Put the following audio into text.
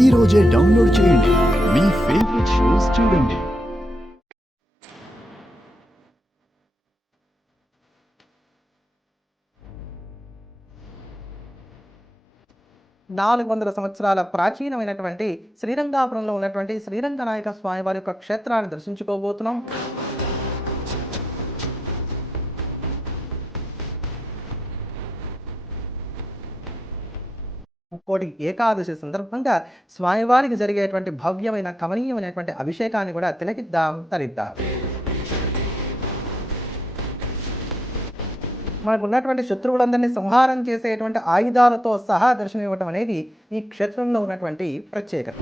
ఈ రోజే డౌన్లోడ్ చేయండి. మీ ఫేవరెట్ షోస్ చూడండి. 400 సంవత్సరాల ప్రాచీనమైనటువంటి శ్రీరంగాపురంలో ఉన్నటువంటి శ్రీరంగనాయక స్వామి వారి యొక్క క్షేత్రాన్ని దర్శించుకోబోతున్నాం. ముక్కోటి ఏకాదశి సందర్భంగా స్వామివారికి జరిగేటువంటి భవ్యమైన కమనీయమైనటువంటి అభిషేకాన్ని కూడా తిలకిద్దాం, తరిద్దాం. మనకు ఉన్నటువంటి శత్రువులందరినీ సంహారం చేసేటువంటి ఆయుధాలతో సహా దర్శనం ఇవ్వటం అనేది ఈ క్షేత్రంలో ఉన్నటువంటి ప్రత్యేకత.